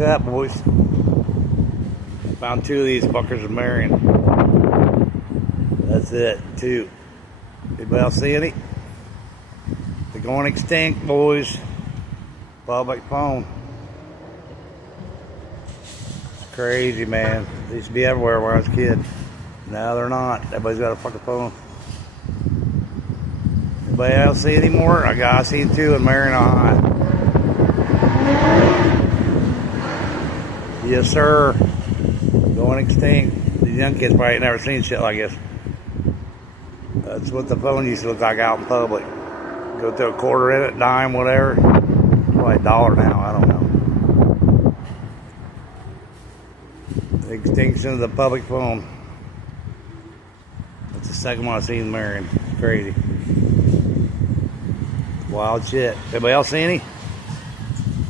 at that, boys. Found 2 of these fuckers in Marion. That's it, 2. Anybody else see any? They're going extinct, boys. Public phone. It's crazy, man. They used to be everywhere when I was a kid. Now they're not. Everybody's got a fucking phone. Anybody else see any more? I seen 2 in Marion, Ohio. Yes, sir. Going extinct. These young kids probably ain't never seen shit like this. That's what the phone used to look like out in public. Go through a quarter in it, dime, whatever. Probably $1 now, I don't know. The extinction of the public phone. That's the second one I've seen in Marion. Crazy. Wild shit. Anybody else see any?